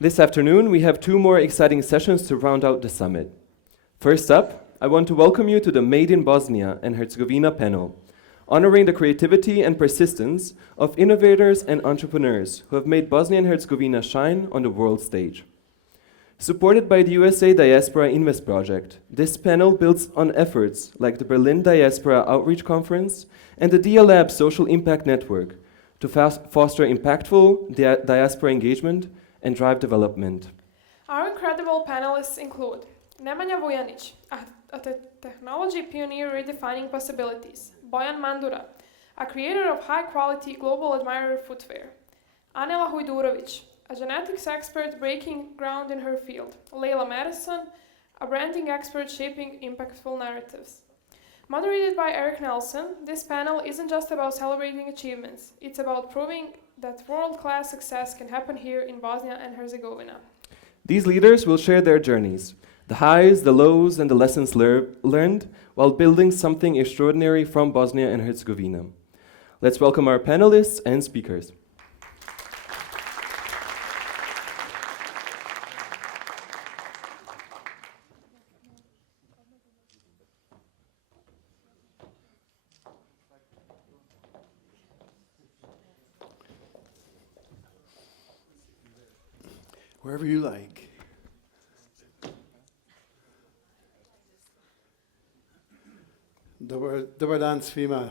This afternoon, we have two more exciting sessions to round out the summit. First up, I want to welcome you to the Made in Bosnia and Herzegovina panel, honoring the creativity and persistence of innovators and entrepreneurs who have made Bosnia and Herzegovina shine on the world stage. Supported by the USA Diaspora Invest Project, this panel builds on efforts like the Berlin Diaspora Outreach Conference and the DiaLab Social Impact Network to foster impactful diaspora engagement and drive development. Our incredible panelists include Nemanja Vujanić, a technology pioneer redefining possibilities; Bojan Mandura, a creator of high-quality global admirer footwear; Anela Hujdurović, a genetics expert breaking ground in her field; Leyla Mattison, a branding expert shaping impactful narratives. Moderated by Eric Nelson, this panel isn't just about celebrating achievements, it's about proving that world-class success can happen here in Bosnia and Herzegovina. These leaders will share their journeys, the highs, the lows, and the lessons learned while building something extraordinary from Bosnia and Herzegovina. Let's welcome our panelists and speakers. Wherever you like. Dobar dan svima.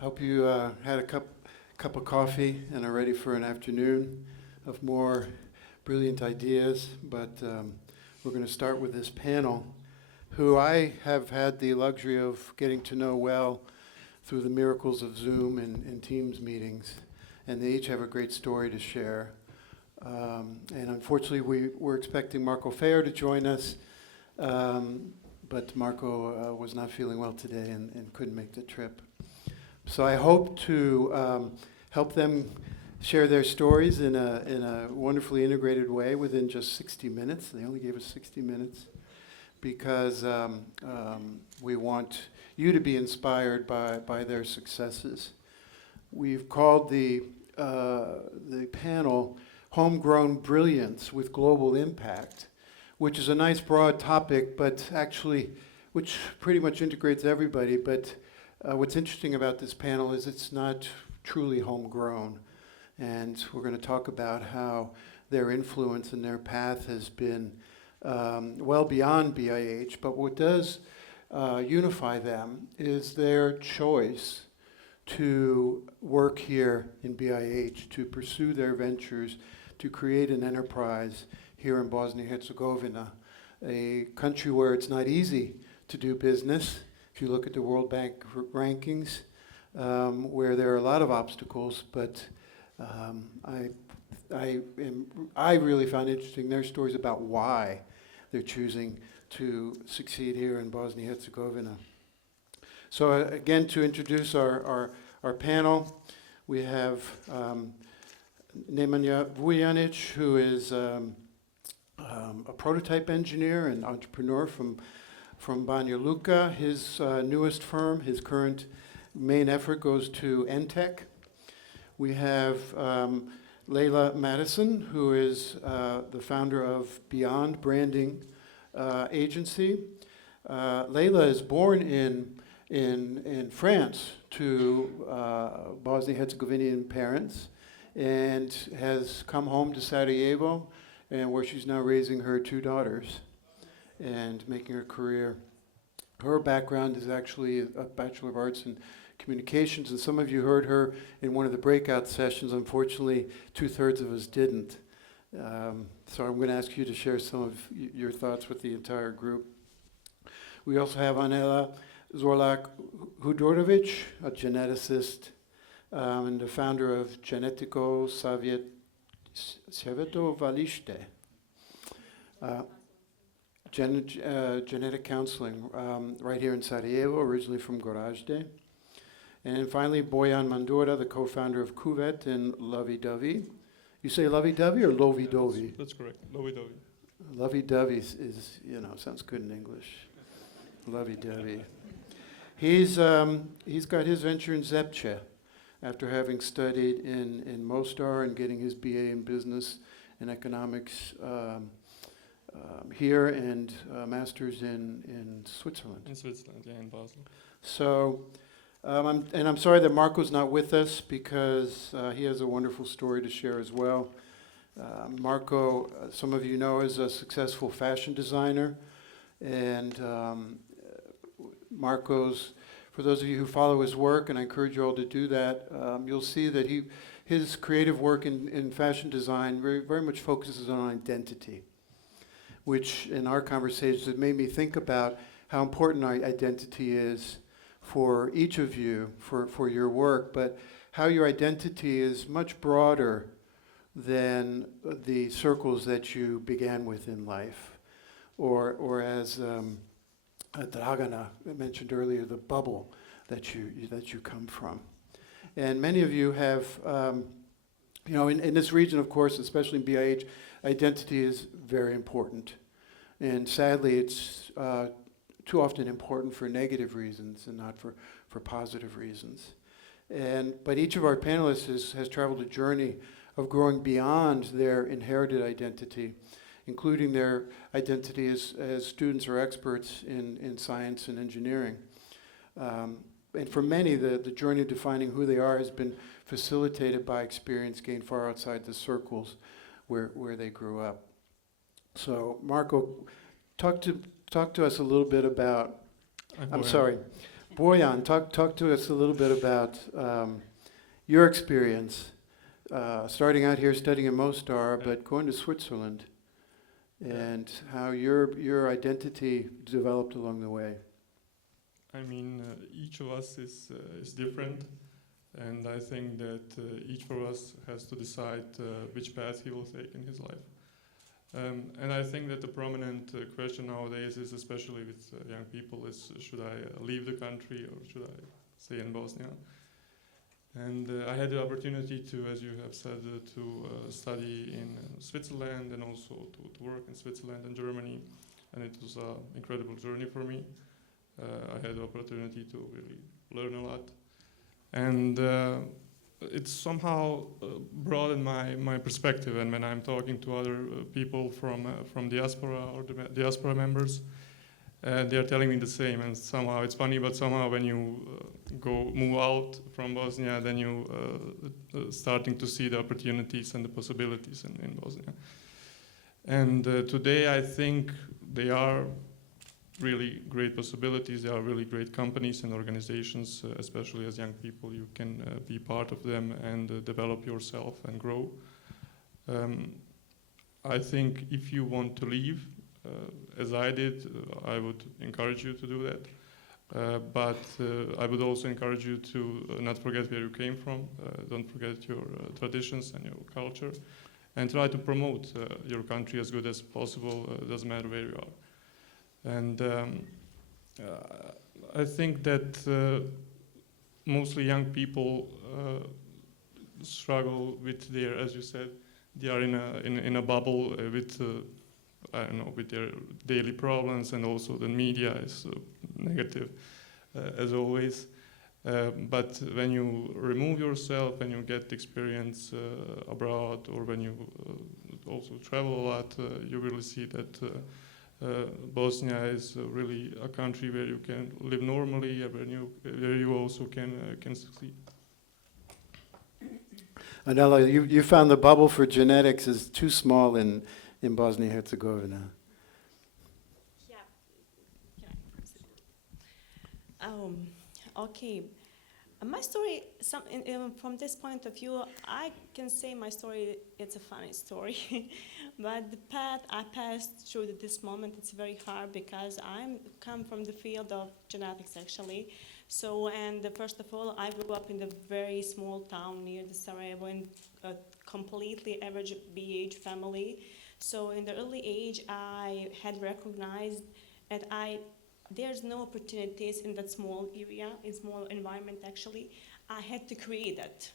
Hope you had a cup of coffee and are ready for an afternoon of more brilliant ideas. But we're going to start with this panel, who I have had the luxury of getting to know well through the miracles of Zoom and Teams meetings. And they each have a great story to share. And unfortunately, we were expecting Marco Fair to join us, but Marco was not feeling well today and couldn't make the trip. So I hope to help them share their stories in a wonderfully integrated way within just 60 minutes. They only gave us 60 minutes because we want you to be inspired by their successes. We've called the panel Homegrown Brilliance with Global Impact, which is a nice broad topic, but actually, which pretty much integrates everybody. But what's interesting about this panel is it's not truly homegrown. And we're going to talk about how their influence and their path has been well beyond BIH. But what does unify them is their choice to work here in BIH, to pursue their ventures, to create an enterprise here in Bosnia Herzegovina, a country where it's not easy to do business. If you look at the World Bank rankings, where there are a lot of obstacles, but I really found interesting their stories about why they're choosing to succeed here in Bosnia Herzegovina. So again, to introduce our panel, we have Nemanja Vujanić, who is a prototype engineer and entrepreneur from Banja Luka. His newest firm, his current main effort goes to Entech. We have Leyla Mattison, who is the founder of Beyond Branding Agency. Leyla is born in France to Bosnia-Herzegovinian parents and has come home to Sarajevo, and where she's now raising her two daughters and making her career. Her background is actually a Bachelor of Arts in Communications, and some of you heard her in one of the breakout sessions. Unfortunately, 2/3 of us didn't. So I'm going to ask you to share some of your thoughts with the entire group. We also have Anela Hujdurović, a geneticist and the founder of Genetico Savjetovalište, genetic counseling right here in Sarajevo, originally from Gorazde. And finally, Bojan Mandura, the co-founder of Kuvet and Lovey-Dovey. You say Lovey-Dovey or Lovey-Dovey? That's correct, Lovey-Dovey. Lovey-Dovey is, sounds good in English. Lovey-Dovey. He's got his venture in Zepče, after having studied in Mostar and getting his BA in business and economics here, and master's in Switzerland. In Switzerland, yeah, in Basel. So, I'm sorry that Marco's not with us, because he has a wonderful story to share as well. Marco, some of you know, is a successful fashion designer, and Marco's, for those of you who follow his work, and I encourage you all to do that, you'll see that his creative work in fashion design very, very much focuses on identity, which in our conversations it made me think about how important our identity is for each of you, for your work, but how your identity is much broader than the circles that you began with in life, or as Dragana mentioned earlier, the bubble that you come from. And many of you have, in this region, of course, especially in BIH, identity is very important. And sadly, it's too often important for negative reasons and not for positive reasons. But each of our panelists has traveled a journey of growing beyond their inherited identity, including their identity as students or experts in science and engineering. And for many, the journey of defining who they are has been facilitated by experience gained far outside the circles where they grew up. So, Marco, talk to us a little bit about. I'm sorry, Bojan. Talk to us a little bit about your experience starting out here studying in Mostar, but going to Switzerland, and how your identity developed along the way. I mean, each of us is different, and I think that each of us has to decide which path he will take in his life. And I think that the prominent question nowadays is, especially with young people, is should I leave the country or should I stay in Bosnia? And I had the opportunity to, as you have said, to study in Switzerland and also to work in Switzerland and Germany, and it was an incredible journey for me. I had the opportunity to really learn a lot, and it's somehow broadened my perspective. And when I'm talking to other people from diaspora or the diaspora members, they are telling me the same. And somehow it's funny, but somehow when you move out from Bosnia, then you starting to see the opportunities and the possibilities in Bosnia. And today I think they are really great possibilities. There are really great companies and organizations, especially as young people. You can be part of them and develop yourself and grow. I think if you want to leave, as I did, I would encourage you to do that. But I would also encourage you to not forget where you came from. Don't forget your traditions and your culture, and try to promote your country as good as possible. Doesn't matter where you are. And I think that mostly young people struggle with their, as you said, they are in a bubble with I don't know, with their daily problems, and also the media is negative as always. But when you remove yourself and you get experience abroad, or when you also travel a lot, you really see that Bosnia is really a country where you can live normally, where you also can succeed. Anela, you found the bubble for genetics is too small in Bosnia Herzegovina. Yeah. Okay. My story, from this point of view, I can say my story, it's a funny story. But the path I passed through at this moment, it's very hard, because I come from the field of genetics, actually. So, and first of all, I grew up in a very small town near the Sarajevo, in a completely average BH family. So in the early age, I had recognized that there's no opportunities in that small area, in small environment actually. I had to create that.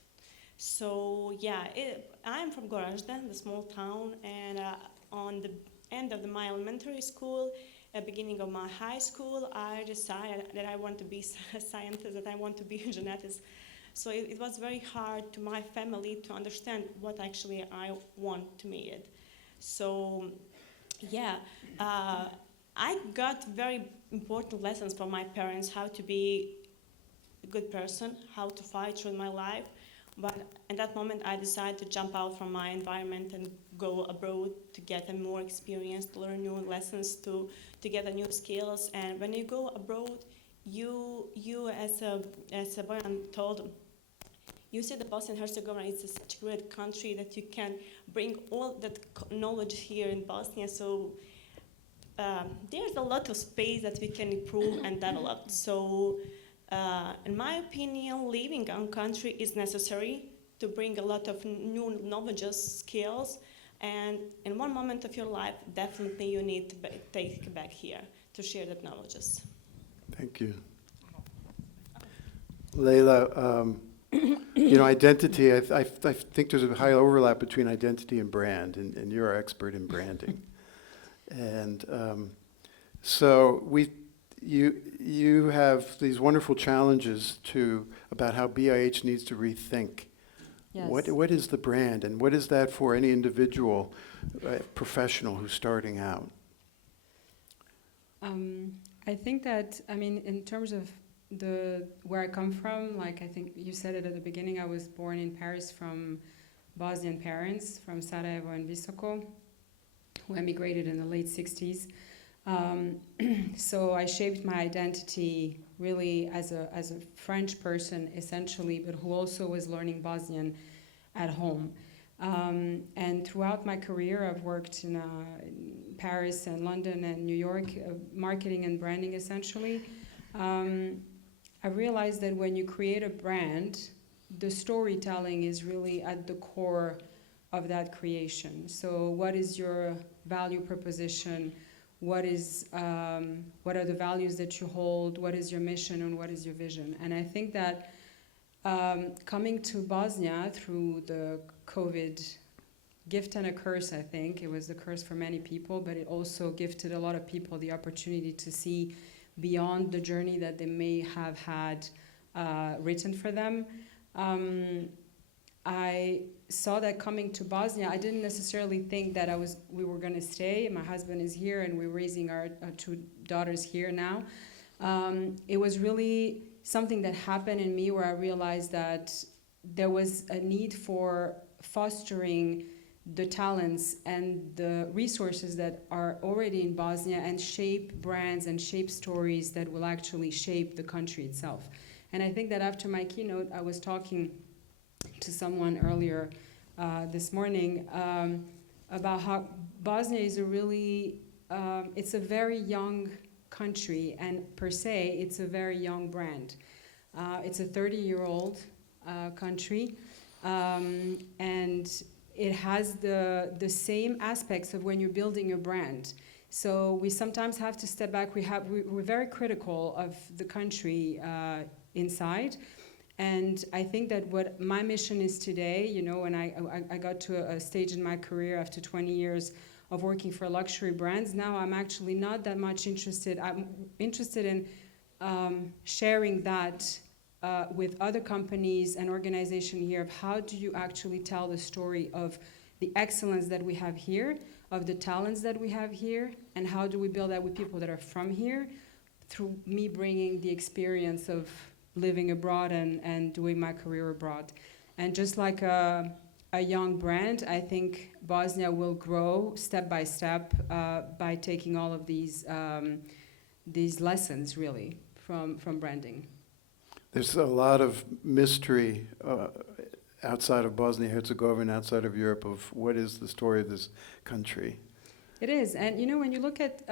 So yeah, I'm from Gorazde, the small town, and on the end of my elementary school, at the beginning of my high school, I decided that I want to be a scientist, that I want to be a geneticist. So it was very hard to my family to understand what actually I want to make it. So yeah, I got very important lessons from my parents, how to be a good person, how to fight through my life. But at that moment, I decided to jump out from my environment and go abroad to get a more experience, to learn new lessons, to get a new skills. And when you go abroad, you as a Bojan told, you see the Bosnia and Herzegovina is such a great country that you can bring all that knowledge here in Bosnia. So there's a lot of space that we can improve and develop. So in my opinion, leaving our country is necessary to bring a lot of new knowledge, skills, and in one moment of your life, definitely you need to take back here to share that knowledge. Thank you. Leyla, identity, I think there's a high overlap between identity and brand, and you're our expert in branding. And so you have these wonderful challenges about how BIH needs to rethink. Yes. What is the brand, and what is that for any individual professional who's starting out? I think that, in terms of where I come from, like I think you said it at the beginning, I was born in Paris from Bosnian parents from Sarajevo and Visoko, who emigrated in the late 60s. So I shaped my identity really as a French person, essentially, but who also was learning Bosnian at home. And throughout my career, I've worked in Paris and London and New York, marketing and branding, essentially. I realized that when you create a brand, the storytelling is really at the core of that creation. So what is your value proposition? What are the values that you hold? What is your mission and what is your vision? And I think that coming to Bosnia through the COVID gift and a curse, I think. It was a curse for many people, but it also gifted a lot of people the opportunity to see beyond the journey that they may have had written for them. I saw that coming to Bosnia, I didn't necessarily think that we were going to stay. My husband is here, and we're raising our two daughters here now. It was really something that happened in me where I realized that there was a need for fostering the talents and the resources that are already in Bosnia and shape brands and shape stories that will actually shape the country itself. And I think that after my keynote, I was talking to someone earlier this morning about how Bosnia is it's a very young country, and per se, it's a very young brand. It's a 30-year-old country, and it has the same aspects of when you're building a brand. So we sometimes have to step back. We're very critical of the country inside. And I think that what my mission is today, when I got to a stage in my career after 20 years of working for luxury brands, now I'm actually not that much interested. I'm interested in sharing that with other companies and organizations here of how do you actually tell the story of the excellence that we have here, of the talents that we have here, and how do we build that with people that are from here through me bringing the experience of living abroad and doing my career abroad. And just like a young brand, I think Bosnia will grow step by step by taking all of these lessons, really, from branding. There's a lot of mystery outside of Bosnia Herzegovina, outside of Europe, of what is the story of this country. It is, and when you look at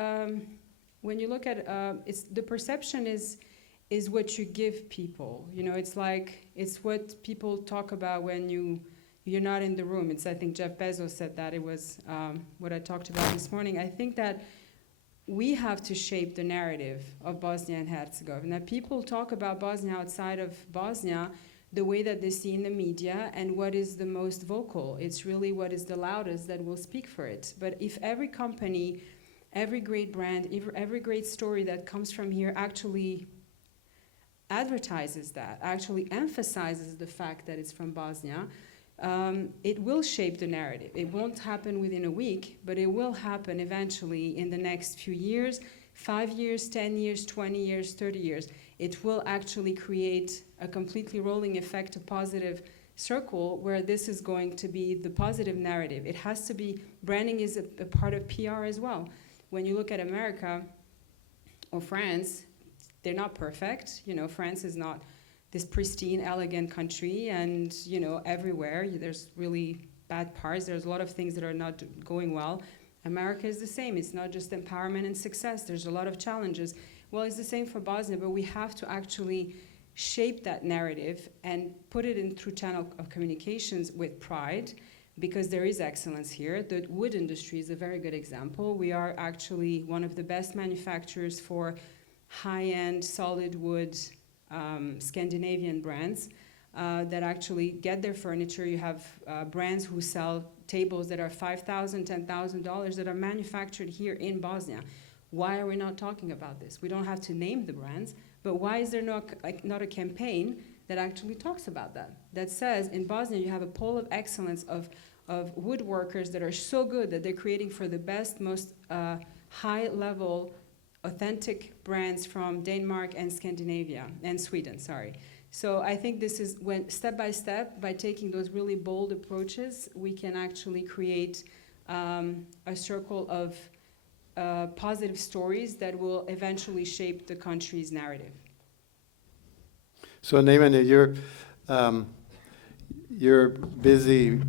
it's the perception is what you give people. It's what people talk about when you're not in the room. I think Jeff Bezos said that. It was what I talked about this morning. I think that we have to shape the narrative of Bosnia and Herzegovina. People talk about Bosnia outside of Bosnia the way that they see in the media and what is the most vocal. It's really what is the loudest that will speak for it. But if every company, every great brand, every great story that comes from here actually advertises that, actually emphasizes the fact that it's from Bosnia, it will shape the narrative. It won't happen within a week, but it will happen eventually in the next few years, 5 years, 10 years, 20 years, 30 years. It will actually create a completely rolling effect, a positive circle where this is going to be the positive narrative. It has to be, branding is a part of PR as well. When you look at America or France, they're not perfect. You know, France is not this pristine, elegant country, and you know, everywhere there's really bad parts. There's a lot of things that are not going well. America is the same. It's not just empowerment and success. There's a lot of challenges. Well, it's the same for Bosnia, but we have to actually shape that narrative and put it in through channel of communications with pride, because there is excellence here. The wood industry is a very good example. We are actually one of the best manufacturers for high-end solid wood Scandinavian brands that actually get their furniture. You have brands who sell tables that are $5,000, $10,000 that are manufactured here in Bosnia. Why are we not talking about this? We don't have to name the brands, but why is there not a campaign that actually talks about that? That says in Bosnia you have a pole of excellence of woodworkers that are so good that they're creating for the best, most high-level, authentic brands from Denmark and Scandinavia, and Sweden, sorry. So I think this is when, step by step, by taking those really bold approaches, we can actually create a circle of positive stories that will eventually shape the country's narrative. So Nemanja, you're busy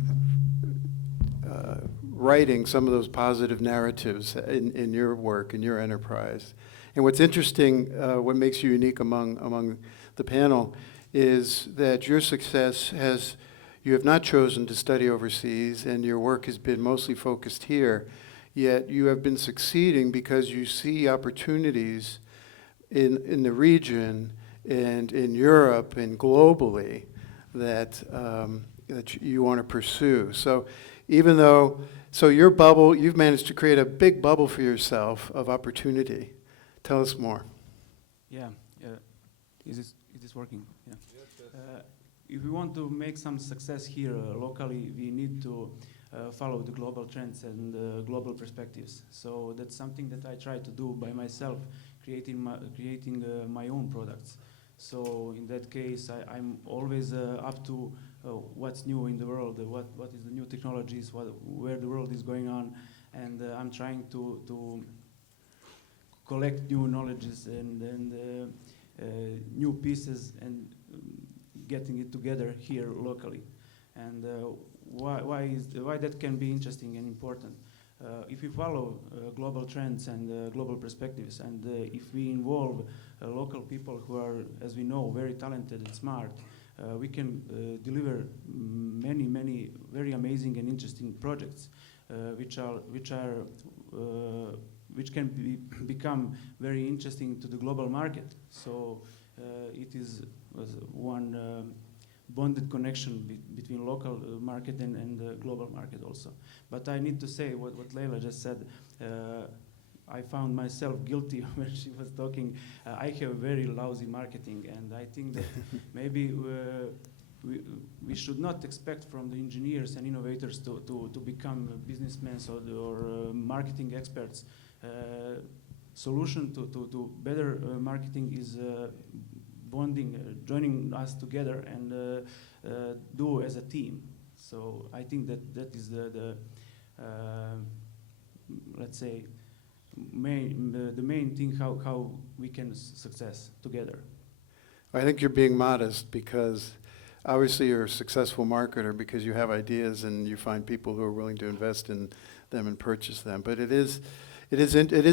writing some of those positive narratives in your work, in your enterprise. And what's interesting, what makes you unique among the panel, is that your success you have not chosen to study overseas, and your work has been mostly focused here, yet you have been succeeding because you see opportunities in the region and in Europe and globally that you want to pursue. So even though, your bubble, you've managed to create a big bubble for yourself of opportunity. Tell us more. Yeah, is this working? Yeah. If we want to make some success here locally, we need to follow the global trends and global perspectives. So that's something that I try to do by myself, creating my own products. So in that case, I'm always up to what's new in the world, what is the new technologies, where the world is going on, and I'm trying to collect new knowledges and new pieces and getting it together here locally. And why that can be interesting and important. If we follow global trends and global perspectives, and if we involve local people who are, as we know, very talented and smart, we can deliver many very amazing and interesting projects, which can become very interesting to the global market. So it is one bonded connection between local market and the global market also. But I need to say what Leyla just said. I found myself guilty when she was talking. I have very lousy marketing, and I think that maybe we should not expect from the engineers and innovators to become businessmen or marketing experts. Solution to better marketing is bonding, joining us together and do as a team. So I think that is the let's say the main thing how we can success together. I think you're being modest because obviously you're a successful marketer because you have ideas and you find people who are willing to invest in them and purchase them. But it is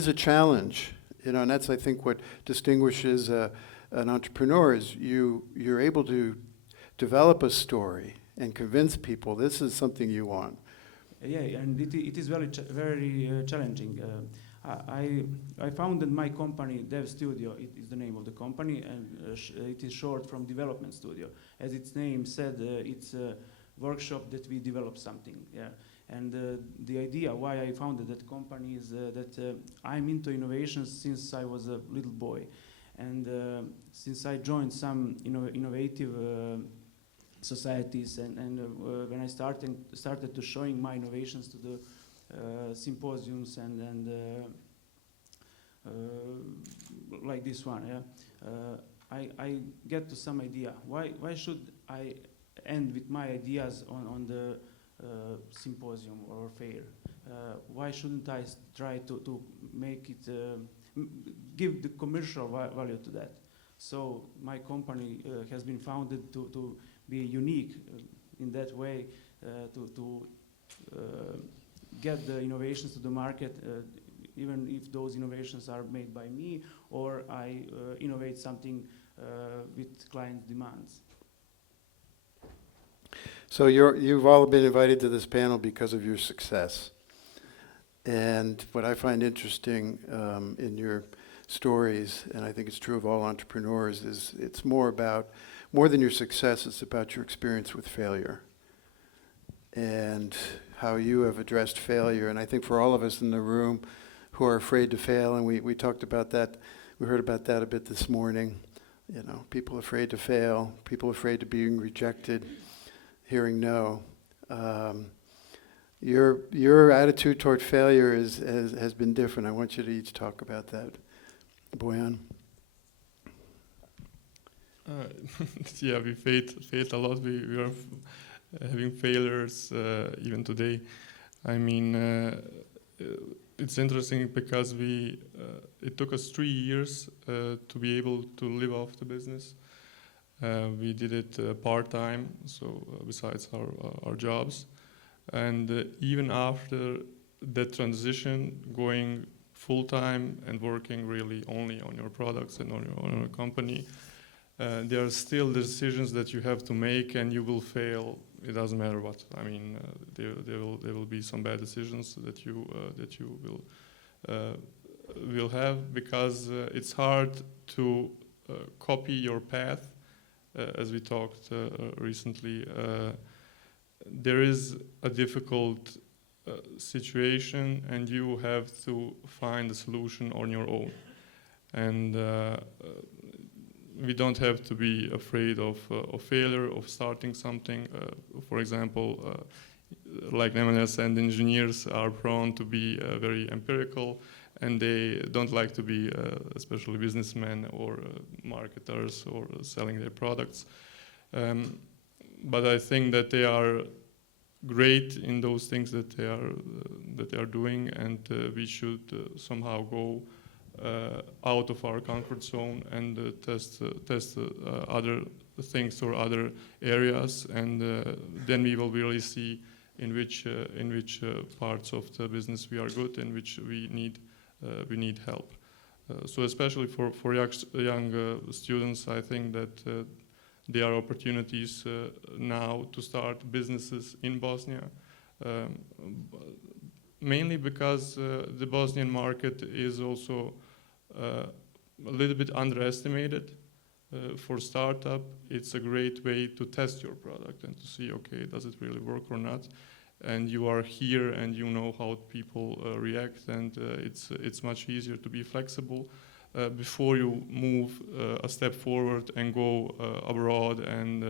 a challenge, and that's I think what distinguishes an entrepreneur is you're able to develop a story and convince people this is something you want. Yeah, and it is very challenging. I founded my company, Dev Studio. It is the name of the company, and it is short from Development Studio. As its name said, it's a workshop that we develop something. Yeah, and the idea why I founded that company is that I'm into innovations since I was a little boy. And since I joined some innovative societies, and when I started to showing my innovations to the symposiums and like this one, I get to some idea. Why should I end with my ideas on the symposium or fair? Why shouldn't I try to make it, give the commercial value to that? So my company has been founded to be unique in that way, to get the innovations to the market, even if those innovations are made by me or I innovate something with client demands. So you've all been invited to this panel because of your success. And what I find interesting in your stories, and I think it's true of all entrepreneurs, is it's more than your success, it's about your experience with failure and how you have addressed failure. And I think for all of us in the room who are afraid to fail, and we talked about that, we heard about that a bit this morning, people afraid to fail, people afraid of being rejected, hearing no. Your attitude toward failure has been different. I want you to each talk about that. Bojan? Yeah, we failed a lot. We are having failures even today. I mean, it's interesting because it took us 3 years to be able to live off the business. We did it part-time, so besides our jobs. And even after that transition, going full-time and working really only on your products and on your company, there are still decisions that you have to make, and you will fail. It doesn't matter what. I mean, there will be some bad decisions that you will have, because it's hard to copy your path. As we talked recently, there is a difficult situation, and you have to find a solution on your own. And we don't have to be afraid of failure, of starting something. For example, like Nemanja said, engineers are prone to be very empirical, and they don't like to be especially businessmen or marketers or selling their products. But I think that they are great in those things that they are doing, and we should somehow go out of our comfort zone and test other things or other areas, and then we will really see in which parts of the business we are good and which we need help. So especially for young students, I think that there are opportunities now to start businesses in Bosnia, mainly because the Bosnian market is also a little bit underestimated. For startup, it's a great way to test your product and to see, okay, does it really work or not? And you are here and you know how people react, and it's much easier to be flexible before you move a step forward and go abroad and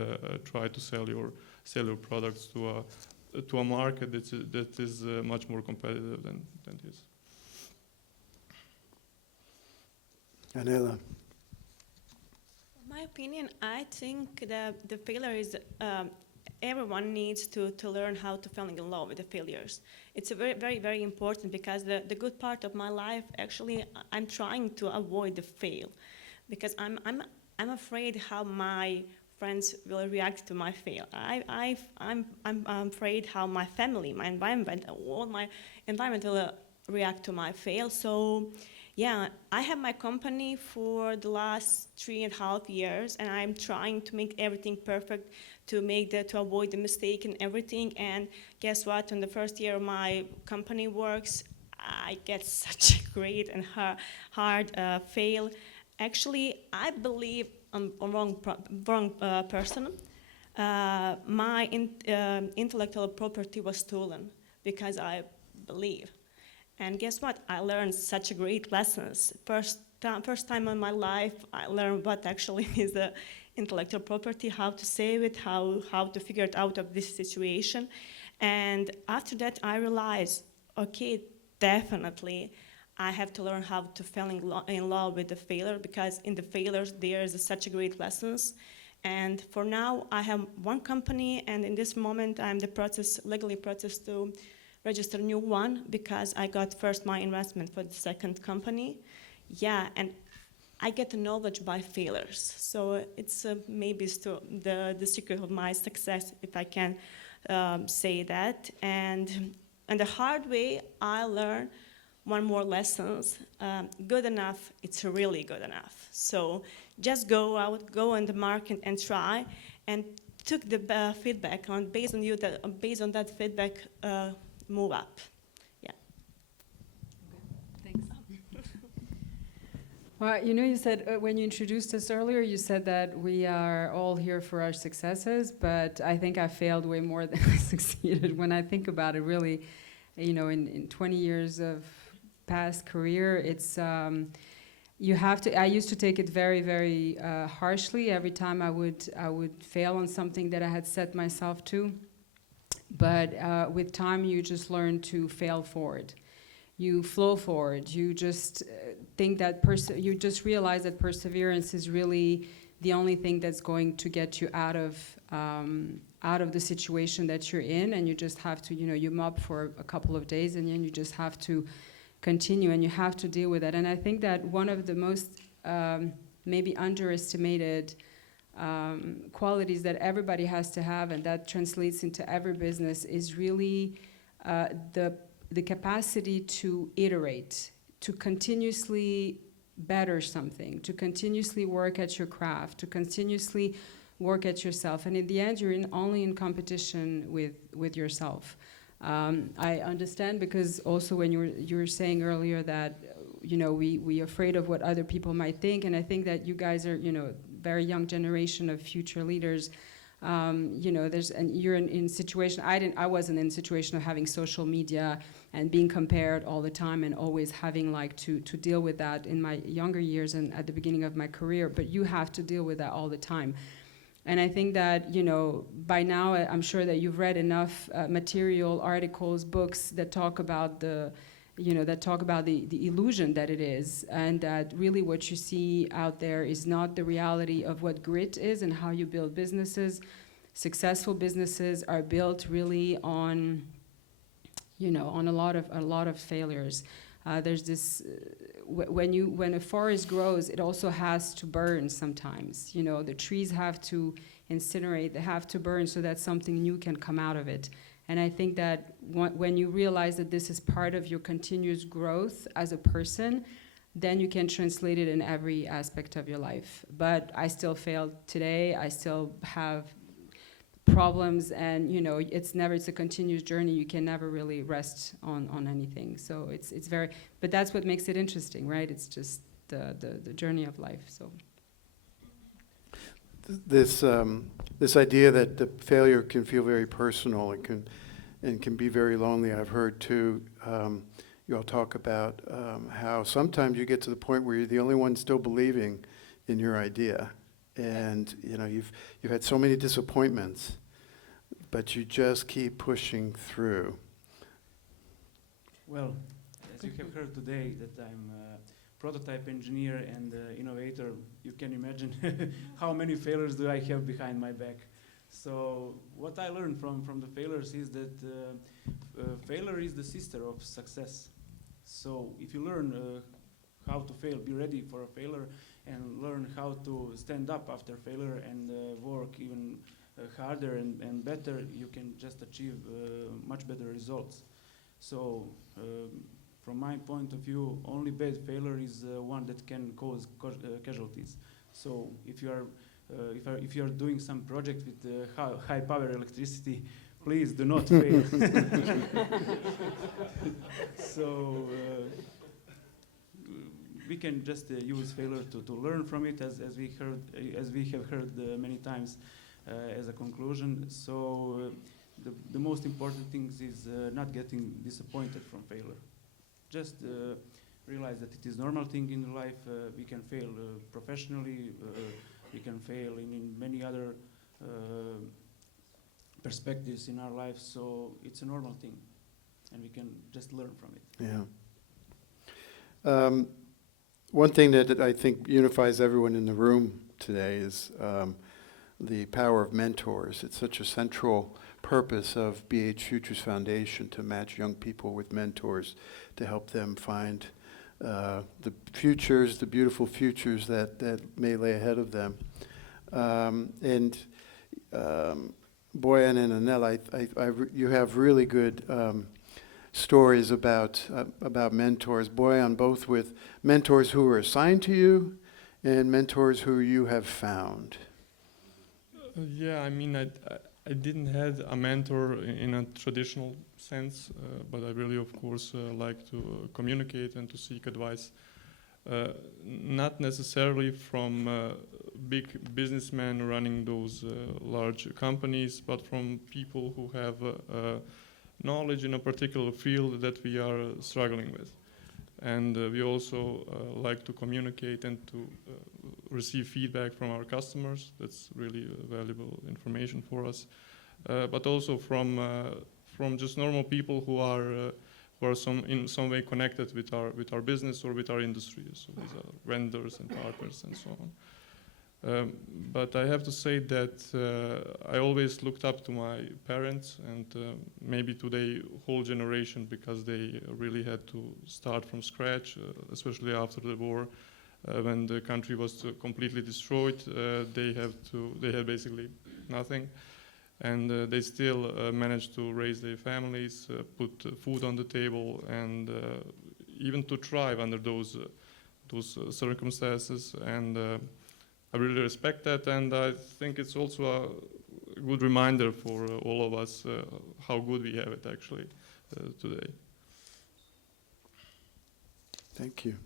try to sell your products to a market that is much more competitive than this. Anela? In my opinion, I think that the failure is everyone needs to learn how to fall in love with the failures. It's a very, very, very important, because the good part of my life, actually, I'm trying to avoid the fail, because I'm afraid how my friends will react to my fail. I'm afraid how my family, my environment, all my environment will react to my fail. So, yeah, I have my company for the last 3.5 years, and I'm trying to make everything perfect, to avoid the mistake and everything. And guess what? On the first year my company works, I get such a great and hard fail. Actually, I believe I'm a wrong person. My intellectual property was stolen because I believe. And guess what? I learned such great lessons. First first time in my life, I learned what actually is the intellectual property, how to save it, how to figure it out of this situation. And after that, I realized, okay, definitely, I have to learn how to fall in love with the failure, because in the failures, there is such a great lessons. And for now, I have one company, and in this moment, I'm legally process to register a new one, because I got first my investment for the second company. Yeah, and I get the knowledge by failures. So it's maybe still the secret of my success, if I can say that. And the hard way, I learned one more lessons. Good enough, it's really good enough. So just go out, go on the market and try, and took the feedback on based on that feedback, move up. Yeah. Thanks. Well, you said when you introduced us earlier, you said that we are all here for our successes, but I think I failed way more than I succeeded. When I think about it, really, in 20 years of past career, it's you have to. I used to take it very, very harshly every time I would fail on something that I had set myself to. But with time, you just learn to fail forward. You flow forward. You just think that you just realize that perseverance is really the only thing that's going to get you out of the situation that you're in, and you just have to, you mop for a couple of days, and then you just have to continue, and you have to deal with it. And I think that one of the most maybe underestimated qualities that everybody has to have, and that translates into every business, is really the capacity to iterate, to continuously better something, to continuously work at your craft, to continuously work at yourself. And in the end, you're only in competition with yourself. I understand, because also when you were saying earlier that we afraid of what other people might think, and I think that you guys are very young generation of future leaders. You're in situation. I wasn't in a situation of having social media and being compared all the time, and always having to deal with that in my younger years and at the beginning of my career. But you have to deal with that all the time. And I think that, by now, I'm sure that you've read enough material, articles, books that talk about the illusion that it is, and that really what you see out there is not the reality of what grit is and how you build businesses. Successful businesses are built really on, on a lot of failures. There's this, when a forest grows, it also has to burn sometimes. The trees have to incinerate, they have to burn so that something new can come out of it. And I think that when you realize that this is part of your continuous growth as a person, then you can translate it in every aspect of your life. But I still fail today. I still have problems, and it's a continuous journey. You can never really rest on anything. So it's very, but that's what makes it interesting, right? It's just the journey of life. So this idea that the failure can feel very personal, and can be very lonely. I've heard too. You all talk about how sometimes you get to the point where you're the only one still believing in your idea, and you've had so many disappointments, but you just keep pushing through. Well, as you have heard today, that I'm a prototype engineer and innovator, you can imagine how many failures do I have behind my back. So what I learned from the failures is that failure is the sister of success. So if you learn how to fail, be ready for a failure, and learn how to stand up after failure and work even harder and better, you can just achieve much better results. So from my point of view, only bad failure is one that can cause casualties. So if you are doing some project with high power electricity, please do not fail. So we can just use failure to learn from it, as we have heard many times as a conclusion. So the most important thing is not getting disappointed from failure. Just realize that it is normal thing in life. We can fail professionally, we can fail in many other perspectives in our life, so it's a normal thing, and we can just learn from it. Yeah. One thing that I think unifies everyone in the room today is the power of mentors. It's such a central purpose of BH Futures Foundation to match young people with mentors to help them find the futures, the beautiful futures that may lay ahead of them. Bojan and Anela, you have really good stories about mentors. Bojan, both with mentors who were assigned to you and mentors who you have found. Yeah, I mean, I didn't have a mentor in a traditional sense, but I really, of course, like to communicate and to seek advice. Not necessarily from big businessmen running those large companies, but from people who have knowledge in a particular field that we are struggling with. And we also like to communicate and to receive feedback from our customers. That's really valuable information for us. But also from just normal people who are in some way connected with our business or with our industry. So these are vendors and partners and so on. But I have to say that I always looked up to my parents and maybe to the whole generation, because they really had to start from scratch, especially after the war, when the country was completely destroyed. They had basically nothing, and they still managed to raise their families, put food on the table, and even to thrive under those circumstances. And I really respect that, and I think it's also a good reminder for all of us how good we have it actually today. Thank you.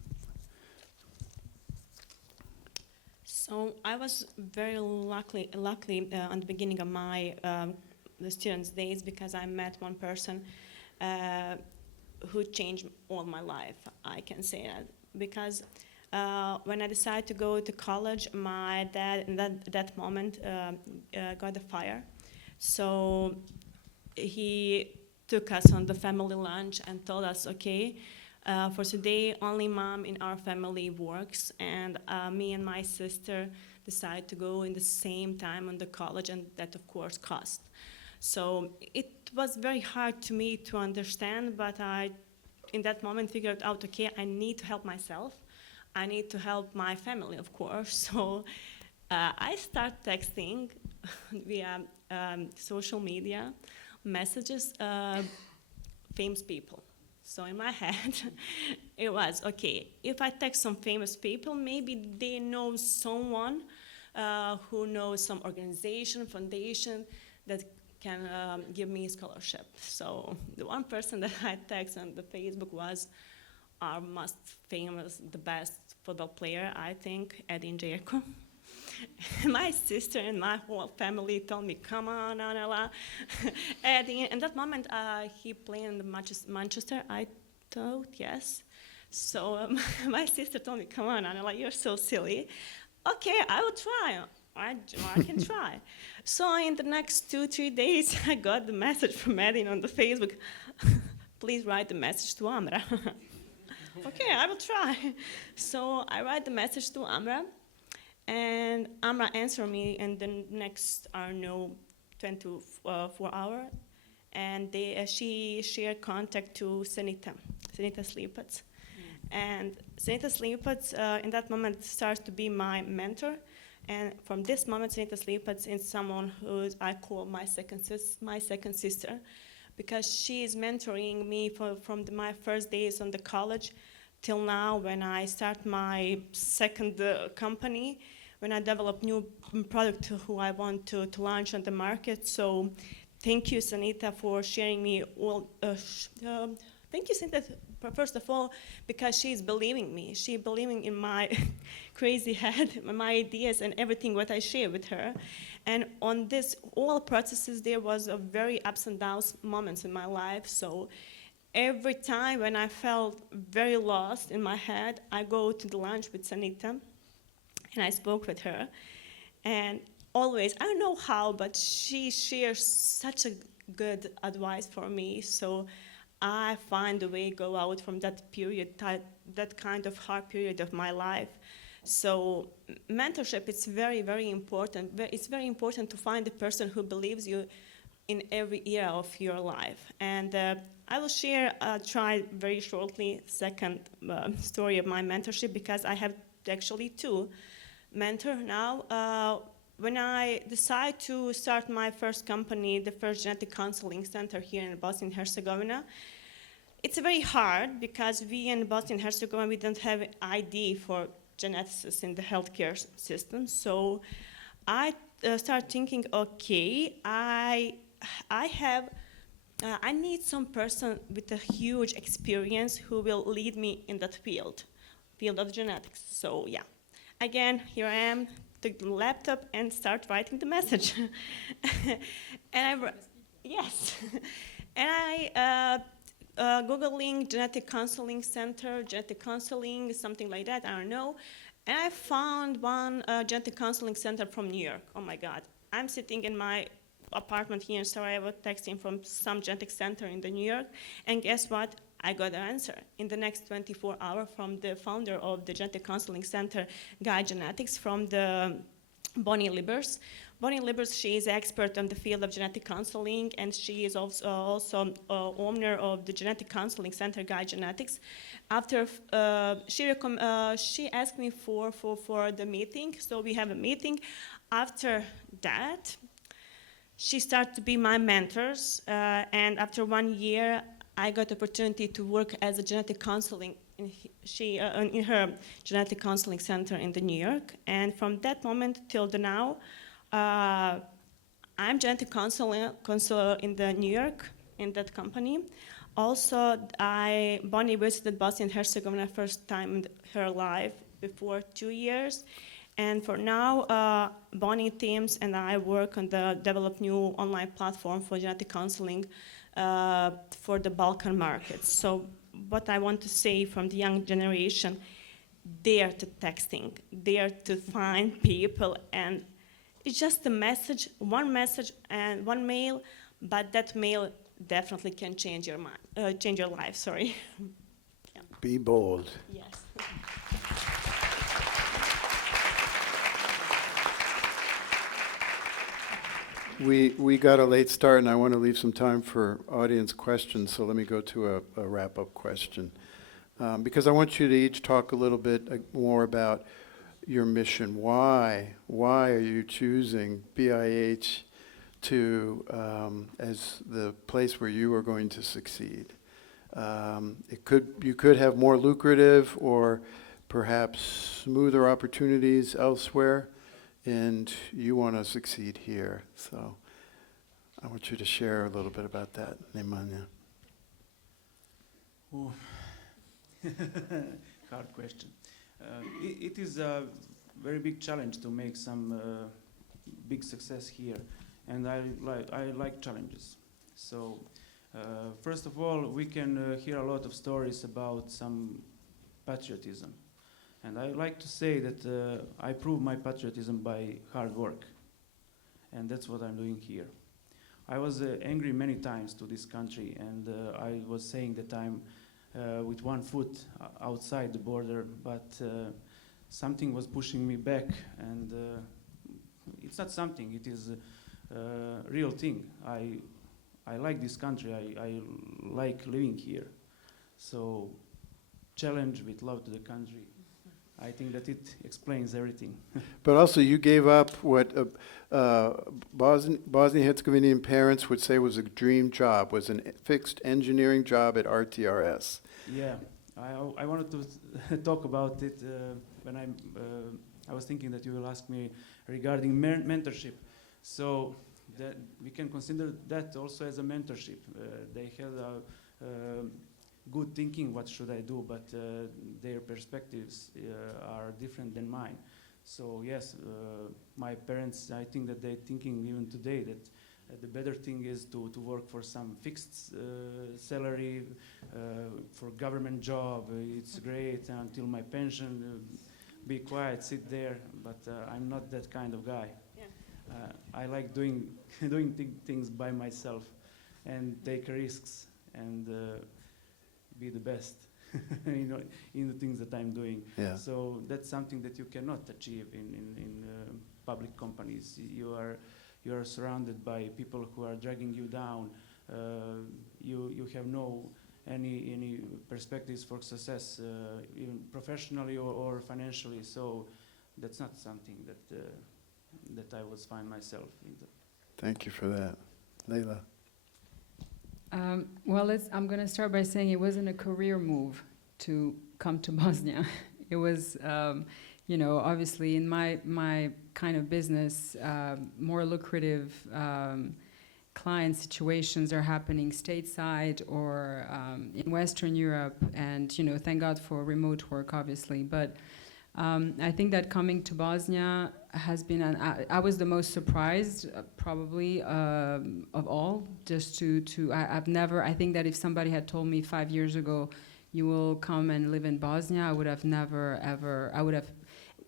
So I was very lucky on the beginning of my the students' days, because I met one person who changed all my life. I can say that because when I decided to go to college, my dad in that moment got a fire. So he took us on the family lunch and told us, okay, for today only mom in our family works, and me and my sister decided to go in the same time on the college, and that of course cost. So it was very hard to me to understand, but I in that moment figured out, okay, I need to help myself. I need to help my family, of course. So I start texting via social media messages, famous people. So in my head, it was, okay, if I text some famous people, maybe they know someone who knows some organization, foundation that can give me a scholarship. So the one person that I texted on the Facebook was our most famous, the best football player, I think, Edin Dzeko. My sister and my whole family told me, come on, Anela. Edin, in that moment, he played in Manchester. I thought, yes. So my sister told me, come on, Anela, you're so silly. Okay, I will try. I can try. So in the next 2-3 days, I got the message from Edin on the Facebook. Please write the message to Amra. Okay, I will try. So I write the message to Amra, and Amra answered me in the next, 24 hours, and she shared contact to Senita Slipac. And Senita Slipac, in that moment, starts to be my mentor. And from this moment, Senita Slipac is someone who I call my second sister, because she is mentoring me from my first days on the college till now, when I start my second company, when I develop new product who I want to launch on the market. So thank you, Sanita, for sharing me all. Thank you, Sanita, first of all, because she's believing me. She's believing in my crazy head, my ideas, and everything what I share with her. And on this all processes, there was a very ups and downs moments in my life. So every time when I felt very lost in my head, I go to the lunch with Sanita, and I spoke with her. And always, I don't know how, but she shares such a good advice for me. So I find a way go out from that period, that kind of hard period of my life. So mentorship is very, very important. It's very important to find a person who believes you in every era of your life. And I will share, try very shortly, second story of my mentorship, because I have actually two mentor now. When I decided to start my first company, the first genetic counseling center here in Bosnia and Herzegovina, it's very hard because we in Bosnia and Herzegovina, we don't have ID for geneticists in the healthcare system. So I started thinking, okay, I need some person with a huge experience who will lead me in that field of genetics. So yeah, again, here I am, took the laptop and start writing the message. Yes, and I Googling genetic counseling center, genetic counseling, something like that, I don't know. And I found one genetic counseling center from New York. Oh my God, I'm sitting in my apartment here in Sarajevo, texting from some genetic center in the New York, and guess what? I got an answer in the next 24 hours from the founder of the genetic counseling center, Guy Genetics, from the Bonnie Libers. Bonnie Libers, she is expert on the field of genetic counseling, and she is also owner of the genetic counseling center, Guy Genetics. After she asked me for the meeting, so we have a meeting. After that, she started to be my mentors, and after 1 year, I got opportunity to work as a genetic counseling in her genetic counseling center in the New York. And from that moment till the now, I'm genetic counselor in the New York in that company. Also, Bonnie visited Bosnia and Herzegovina first time in her life before 2 years. And for now, Bonnie teams and I work on the develop new online platform for genetic counseling for the Balkan markets. So what I want to say from the young generation, dare to texting, dare to find people, and it's just a message and one mail, but that mail definitely can change your mind, change your life, sorry. Yeah. Be bold. Yes. We got a late start, and I want to leave some time for audience questions, so let me go to a wrap-up question. Because I want you to each talk a little bit more about your mission. Why are you choosing BIH as the place where you are going to succeed? You could have more lucrative or perhaps smoother opportunities elsewhere, and you want to succeed here. So I want you to share a little bit about that, Nemanja. Oh. Hard question. It is a very big challenge to make some big success here, and I like challenges. So first of all, we can hear a lot of stories about some patriotism. And I like to say that I prove my patriotism by hard work. And that's what I'm doing here. I was angry many times to this country, and I was saying that I'm with one foot outside the border, but something was pushing me back, and it's not something, it is a real thing. I like this country, I like living here. So challenge with love to the country. I think that it explains everything. But also you gave up what Bosnia-Herzegovinian parents would say was a dream job, was a fixed engineering job at RTRS. Yeah, I wanted to talk about it when I was thinking that you will ask me regarding mentorship. So that we can consider that also as a mentorship. They had a good thinking, what should I do, but their perspectives are different than mine. So yes, my parents, I think that they're thinking even today that The better thing is to work for some fixed salary, for government job. It's great until my pension. Be quiet, sit there. But I'm not that kind of guy. Yeah. I like doing things by myself and take risks and be the best in the things that I'm doing. Yeah. So that's something that you cannot achieve in public companies. You are surrounded by people who are dragging you down. You have no any perspectives for success, even professionally or financially. So that's not something that I was find myself into. Thank you for that. Leyla. Well, I'm going to start by saying it wasn't a career move to come to Bosnia. It was, obviously in my kind of business, more lucrative client situations are happening stateside or in Western Europe, and thank God for remote work, obviously. But I think that coming to Bosnia has been I was the most surprised probably of all, just I've never, I think that if somebody had told me 5 years ago you will come and live in Bosnia, I would have never ever,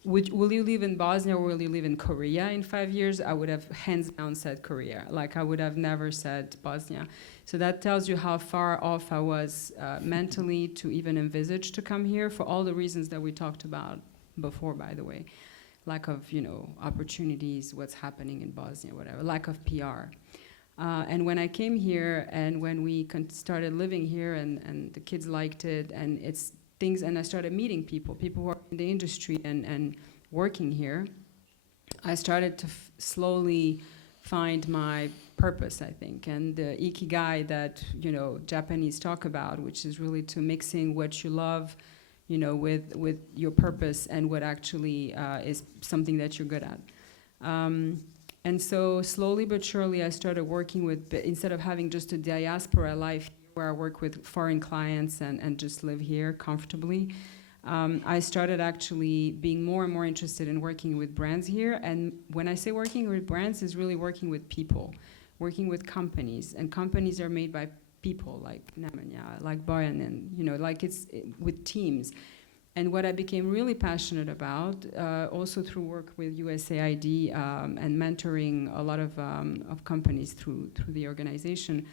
will you live in Bosnia or will you live in Korea in 5 years? I would have hands down said Korea. Like I would have never said Bosnia. So that tells you how far off I was mentally to even envisage to come here, for all the reasons that we talked about before, by the way. Lack of, opportunities, what's happening in Bosnia, whatever, lack of PR. And when I came here and when we started living here and the kids liked it and it's things, and I started meeting people who are in the industry and working here, I started to slowly find my purpose, I think, and the ikigai that, Japanese talk about, which is really to mixing what you love, with your purpose and what actually is something that you're good at. And so slowly but surely I started working with, instead of having just a diaspora life where I work with foreign clients and just live here comfortably, I started actually being more and more interested in working with brands here. And when I say working with brands, is really working with people, working with companies. And companies are made by people like Nemanja, like Bojan, and with teams. And what I became really passionate about, also through work with USAID and mentoring a lot of companies through the organization,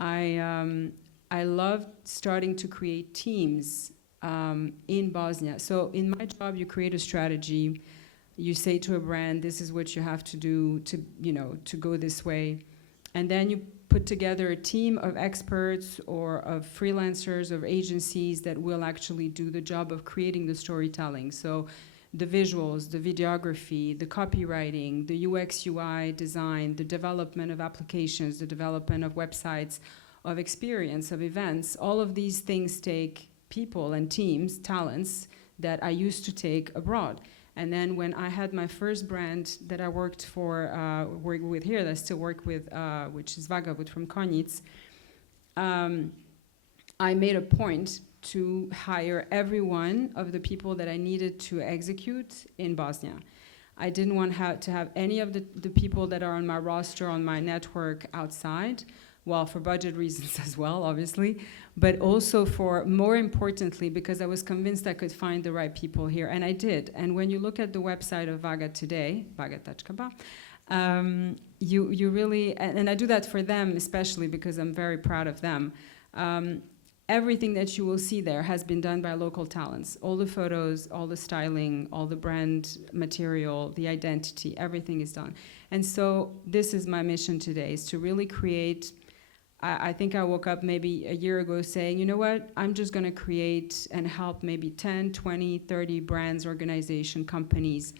I loved starting to create teams in Bosnia. So in my job, you create a strategy. You say to a brand, this is what you have to do to go this way. And then you put together a team of experts or of freelancers, of agencies that will actually do the job of creating the storytelling. So the visuals, the videography, the copywriting, the UX, UI design, the development of applications, the development of websites, of experience, of events. All of these things take people and teams, talents that I used to take abroad. And then when I had my first brand that I worked with here, that I still work with, which is Vagabut from Konjic, I made a point to hire every one of the people that I needed to execute in Bosnia. I didn't want to have any of the people that are on my roster, on my network outside, well, for budget reasons as well, obviously, but also more importantly, because I was convinced I could find the right people here, and I did. And when you look at the website of Vaga today, vaga.ba, you really, and I do that for them especially because I'm very proud of them. Everything that you will see there has been done by local talents. All the photos, all the styling, all the brand material, the identity, everything is done. And so this is my mission today, is to really create. I think I woke up maybe a year ago saying, you know what, I'm just going to create and help maybe 10, 20, 30 brands, organization, companies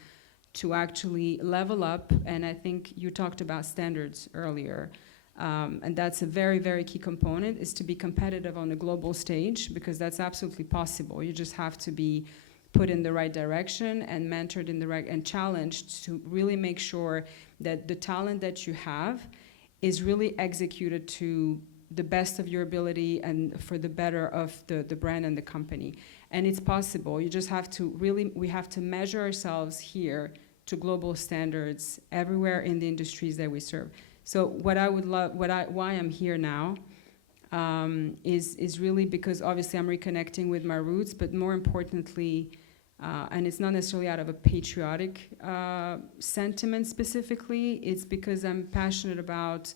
to actually level up. And I think you talked about standards earlier. And that's a very, very key component, is to be competitive on the global stage, because that's absolutely possible. You just have to be put in the right direction and mentored in the right, and challenged to really make sure that the talent that you have is really executed to the best of your ability and for the better of the brand and the company. And it's possible. You just have to we have to measure ourselves here to global standards everywhere in the industries that we serve. So what I would love, why I'm here now, is really because obviously I'm reconnecting with my roots, but more importantly, and it's not necessarily out of a patriotic sentiment specifically, it's because I'm passionate about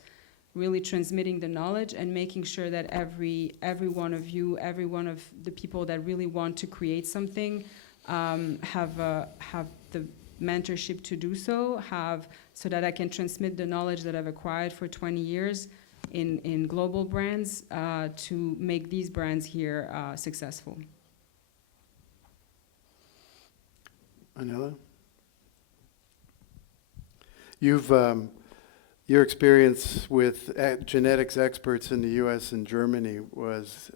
really transmitting the knowledge and making sure that every one of you, every one of the people that really want to create something have the mentorship to do so, so that I can transmit the knowledge that I've acquired for 20 years in global brands to make these brands here successful. Anela? Your experience with genetics experts in the U.S. and Germany was,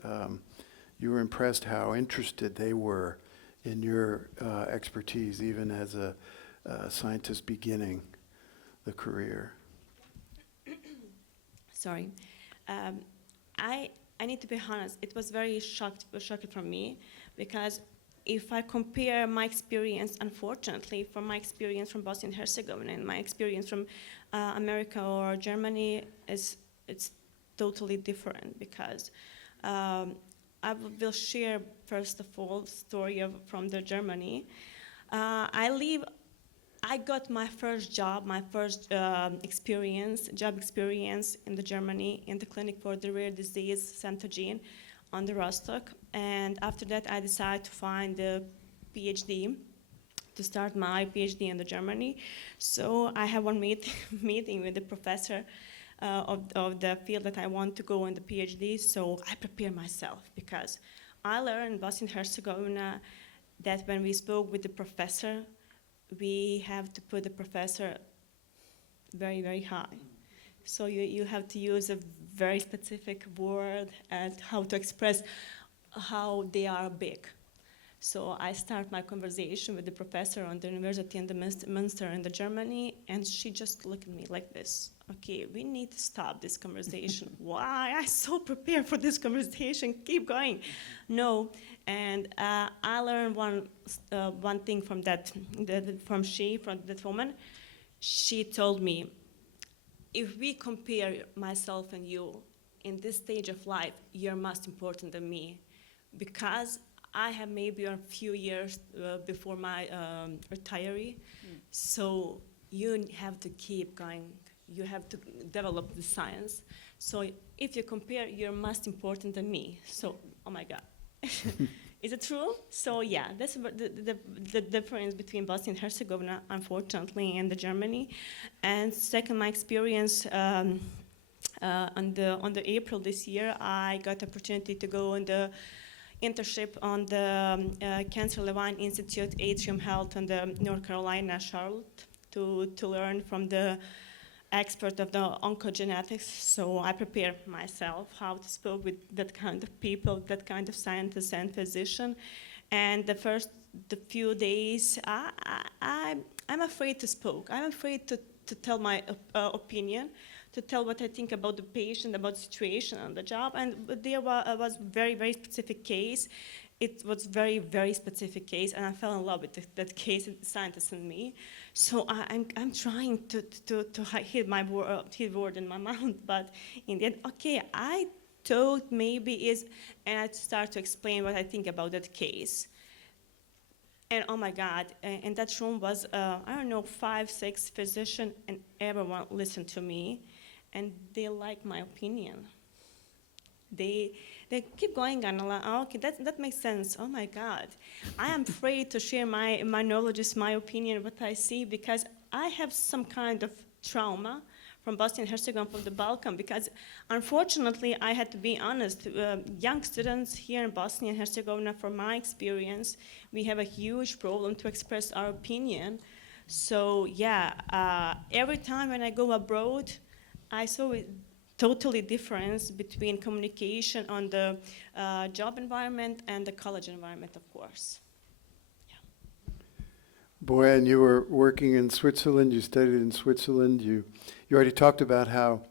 you were impressed how interested they were in your expertise, even as a scientist beginning the career. Sorry. I need to be honest, it was very shocking for me, because if I compare my experience, unfortunately, from my experience from Bosnia and Herzegovina and my experience from America or Germany, it's totally different, because I will share, first of all, story from the Germany. I got my first job, my first job experience in the Germany, in the clinic for the rare disease Centogene on the Rostock. And after that, I decided to find a PhD, to start my PhD in the Germany. So I have one meeting with the professor of the field that I want to go in the PhD. So I prepare myself, because I learned in Bosnia and Herzegovina that when we spoke with the professor, we have to put the professor very, very high. So you have to use a very specific word and how to express how they are big. So I start my conversation with the professor on the university in the Münster in the Germany, and she just looked at me like this. Okay, we need to stop this conversation. Why? I'm so prepared for this conversation. Keep going. No, and I learned one thing from that woman. She told me, if we compare myself and you in this stage of life, you're most important than me, because I have maybe a few years before my retiree. So you have to keep going. You have to develop the science. So if you compare, you're most important than me. So, oh my God. Is it true? So yeah, that's the difference between Bosnia and Herzegovina, unfortunately, and the Germany. And second, my experience on the April this year, I got the opportunity to go on the internship on the Cancer Levine Institute, Atrium Health, in the North Carolina, Charlotte, to learn from the expert of the oncogenetics. So I prepared myself how to speak with that kind of people, that kind of scientists and physician. And the few days, I'm afraid to speak. I'm afraid to tell my opinion, to tell what I think about the patient, about the situation on the job. And there was very, very specific case. It was very, very specific case, and I fell in love with that case, the scientist and me. So I'm trying to hit word in my mouth, but in the end, okay, I thought maybe and I start to explain what I think about that case. And oh my God, in that room was, 5, 6 physicians, and everyone listened to me, and they like my opinion. They keep going, Anela. Oh, okay, that makes sense. Oh my God, I am afraid to share my knowledge, my opinion, what I see, because I have some kind of trauma from Bosnia and Herzegovina, from the Balkan, because unfortunately, I had to be honest, young students here in Bosnia and Herzegovina, from my experience, we have a huge problem to express our opinion. So yeah, every time when I go abroad, I saw it totally difference between communication on the job environment and the college environment, of course. Yeah. Bojan, you were working in Switzerland, you studied in Switzerland, you already talked about how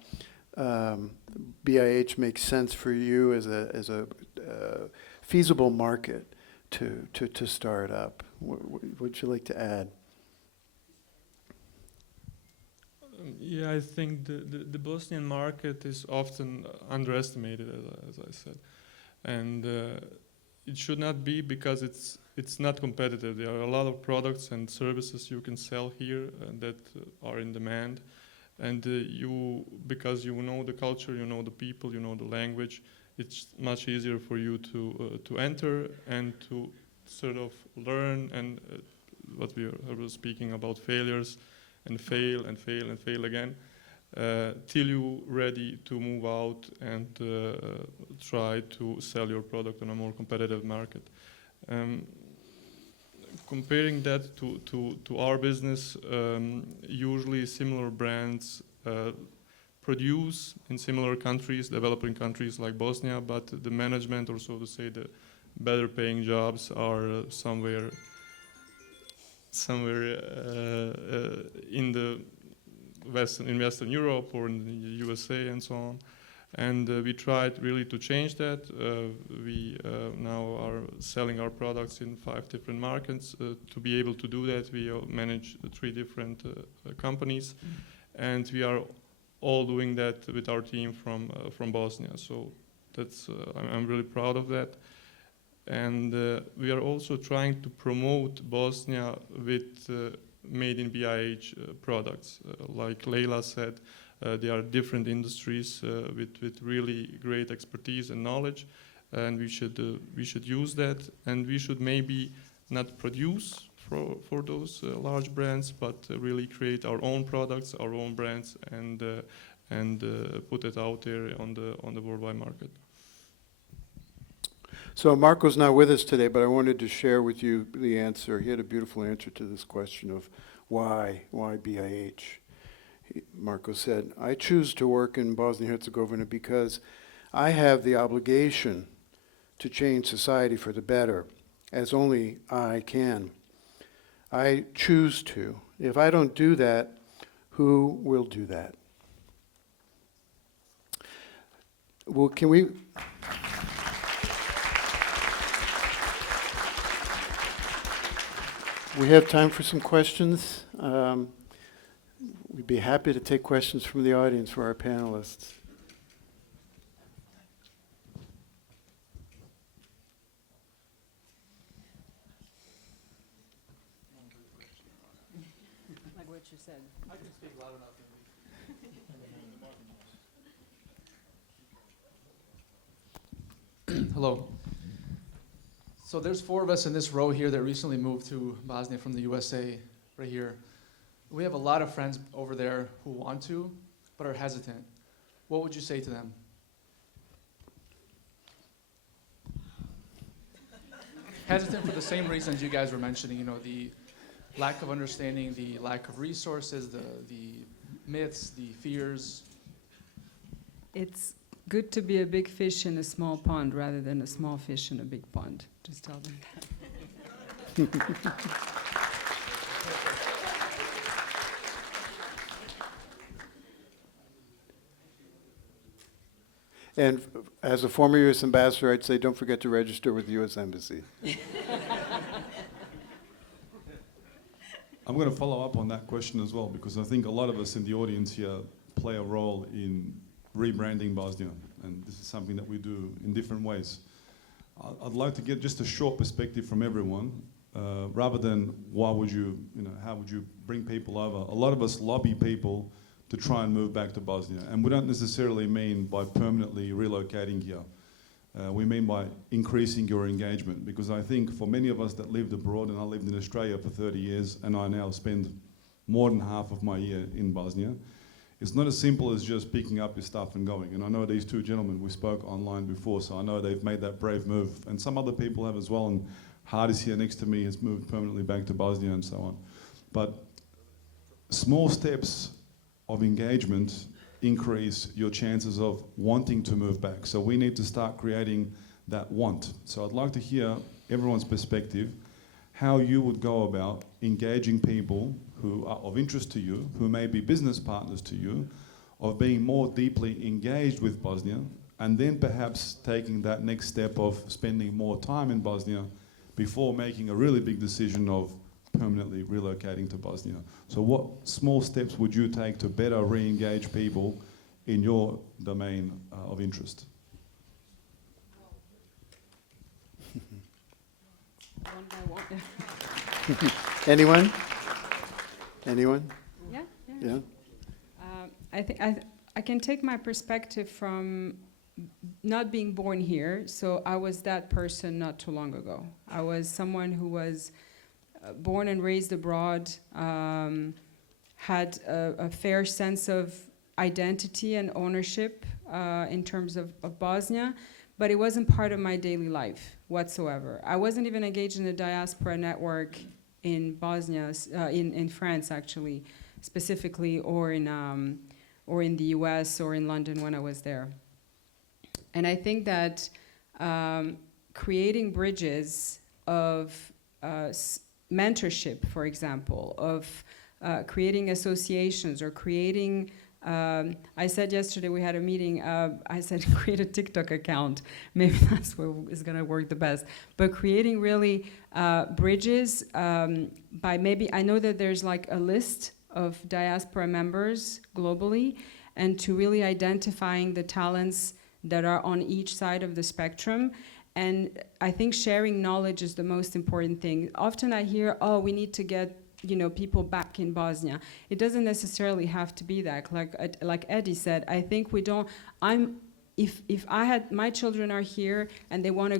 BIH makes sense for you as a feasible market to start up. What would you like to add? Yeah, I think the Bosnian market is often underestimated, as I said, and it should not be, because it's not competitive. There are a lot of products and services you can sell here that are in demand, and because you know the culture, you know the people, you know the language, it's much easier for you to enter and to sort of learn, and what we were speaking about, failures, and fail and fail and fail again, till you're ready to move out and try to sell your product on a more competitive market. Comparing that to our business, usually similar brands produce in similar countries, developing countries like Bosnia, but the management, or so to say, the better paying jobs are somewhere in the Western Europe or in the USA and so on. And we tried really to change that. We now are selling our products in 5 different markets. To be able to do that, we manage 3 different companies, and we are all doing that with our team from Bosnia. So that's I'm really proud of that. And we are also trying to promote Bosnia with made in BIH products. Like Leyla said, there are different industries with really great expertise and knowledge, and we should use that, and we should maybe not produce for those large brands, but really create our own products, our own brands, and put it out there on the worldwide market. So Marco's not with us today, but I wanted to share with you the answer. He had a beautiful answer to this question of why BIH. Marco said, I choose to work in Bosnia and Herzegovina because I have the obligation to change society for the better, as only I can. I choose to. If I don't do that, who will do that? Well, can we... We have time for some questions. We'd be happy to take questions from the audience for our panelists. Like what you said. I can speak loud enough. Hello. So there's 4 of us in this row here that recently moved to Bosnia from the USA, right here. We have a lot of friends over there who want to, but are hesitant. What would you say to them? Hesitant for the same reasons you guys were mentioning, you know, the lack of understanding, the lack of resources, the myths, the fears. It's good to be a big fish in a small pond rather than a small fish in a big pond. Just tell them that. And as a former U.S. ambassador, I'd say don't forget to register with the U.S. Embassy. I'm going to follow up on that question as well, because I think a lot of us in the audience here play a role in rebranding Bosnia, and this is something that we do in different ways. I'd like to get just a short perspective from everyone, rather than how would you bring people over. A lot of us lobby people to try and move back to Bosnia, and we don't necessarily mean by permanently relocating here. We mean by increasing your engagement, because I think for many of us that lived abroad, and I lived in Australia for 30 years, and I now spend more than half of my year in Bosnia, it's not as simple as just picking up your stuff and going. And I know these 2 gentlemen, we spoke online before, so I know they've made that brave move. And some other people have as well, and Hard is here next to me, has moved permanently back to Bosnia and so on. But small steps of engagement increase your chances of wanting to move back. So we need to start creating that want. So I'd like to hear everyone's perspective, how you would go about engaging people who are of interest to you, who may be business partners to you, of being more deeply engaged with Bosnia, and then perhaps taking that next step of spending more time in Bosnia before making a really big decision of permanently relocating to Bosnia. So what small steps would you take to better re-engage people in your domain of interest? One by one. Anyone? Anyone? Yeah. Yeah. I think I can take my perspective from not being born here. So I was that person not too long ago. I was someone who was born and raised abroad, had a fair sense of identity and ownership in terms of Bosnia, but it wasn't part of my daily life whatsoever. I wasn't even engaged in the diaspora network in Bosnia, in France actually, specifically, or in the US or in London when I was there. And I think that creating bridges of mentorship, for example, of creating associations or creating, I said yesterday we had a meeting, I said create a TikTok account. Maybe that's what is gonna work the best. But creating really bridges by maybe, I know that there's like a list of diaspora members globally, and to really identifying the talents that are on each side of the spectrum. And I think sharing knowledge is the most important thing. Often I hear, oh, we need to get people back in Bosnia. It doesn't necessarily have to be that. Like Eddie said, I think we don't, if I had, my children are here and they want to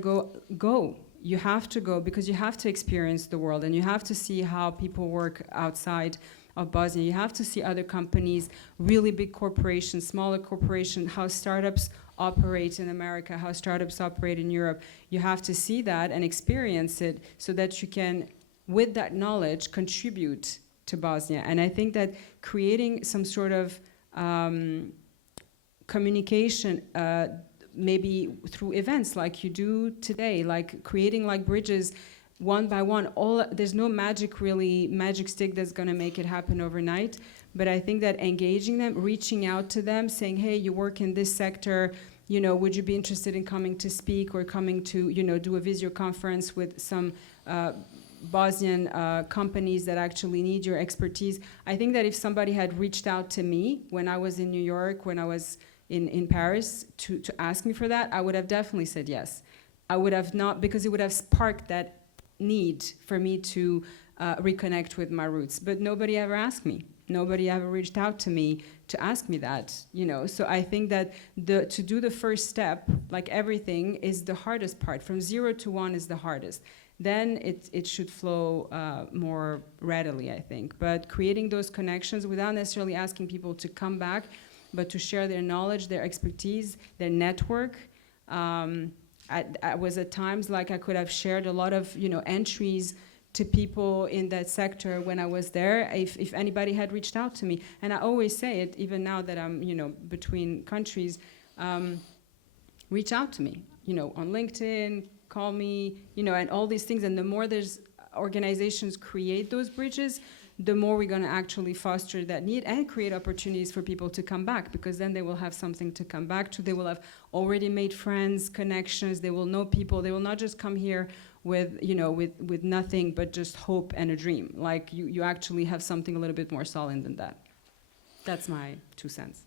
go. You have to go because you have to experience the world and you have to see how people work outside of Bosnia. You have to see other companies, really big corporations, smaller corporations, how startups operate in America, how startups operate in Europe. You have to see that and experience it so that you can, with that knowledge, contribute to Bosnia. And I think that creating some sort of communication, maybe through events like you do today, like creating like bridges one by one. There's no magic stick that's gonna make it happen overnight. But I think that engaging them, reaching out to them, saying, hey, you work in this sector, would you be interested in coming to speak or coming to, do a video conference with some Bosnian companies that actually need your expertise. I think that if somebody had reached out to me when I was in New York, when I was in Paris, to ask me for that, I would have definitely said yes. I would have not, because it would have sparked that need for me to reconnect with my roots. But nobody ever asked me. Nobody ever reached out to me to ask me that, So I think that to do the first step, like everything, is the hardest part. From 0 to 1 is the hardest. Then it should flow more readily, I think. But creating those connections without necessarily asking people to come back, but to share their knowledge, their expertise, their network. I was at times like I could have shared a lot of entries to people in that sector when I was there, if anybody had reached out to me. And I always say it, even now that I'm between countries, reach out to me, on LinkedIn, call me, and all these things. And the more there's organizations create those bridges, the more we're going to actually foster that need and create opportunities for people to come back, because then they will have something to come back to. They will have already made friends, connections. They will know people. They will not just come here with with nothing but just hope and a dream. Like you actually have something a little bit more solid than that. That's my 2 cents.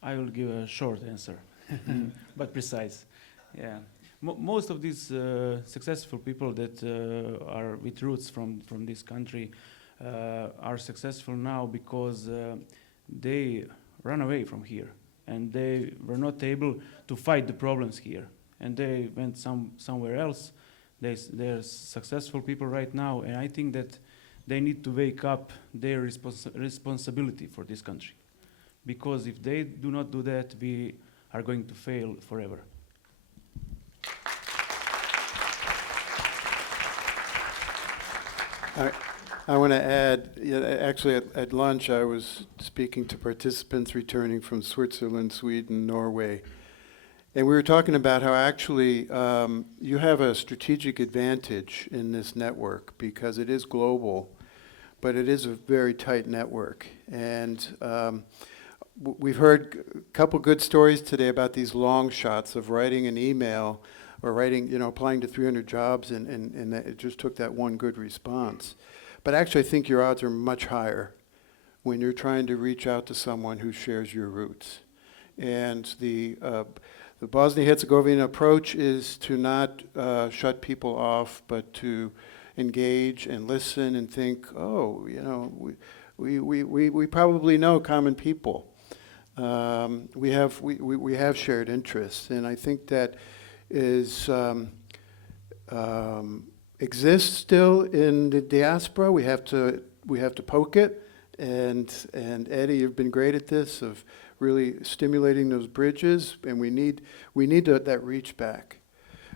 I will give a short answer, but precise. Yeah, most of these successful people that are with roots from this country are successful now because they run away from here and they were not able to fight the problems here, and they went somewhere else. They're successful people right now, and I think that they need to wake up their responsibility for this country, because if they do not do that, we are going to fail forever. I want to add, actually at lunch I was speaking to participants returning from Switzerland, Sweden, Norway, and we were talking about how actually you have a strategic advantage in this network because it is global, but it is a very tight network. And we've heard a couple good stories today about these long shots of writing an email or writing, applying to 300 jobs and that it just took that one good response. But actually, I think your odds are much higher when you're trying to reach out to someone who shares your roots. And the Bosnia-Herzegovina approach is to not shut people off, but to engage and listen and think, oh, we probably know common people. We have shared interests, and I think that is exists still in the diaspora. We have to poke it, and Eddie, you've been great at this of really stimulating those bridges, and we need that reach back,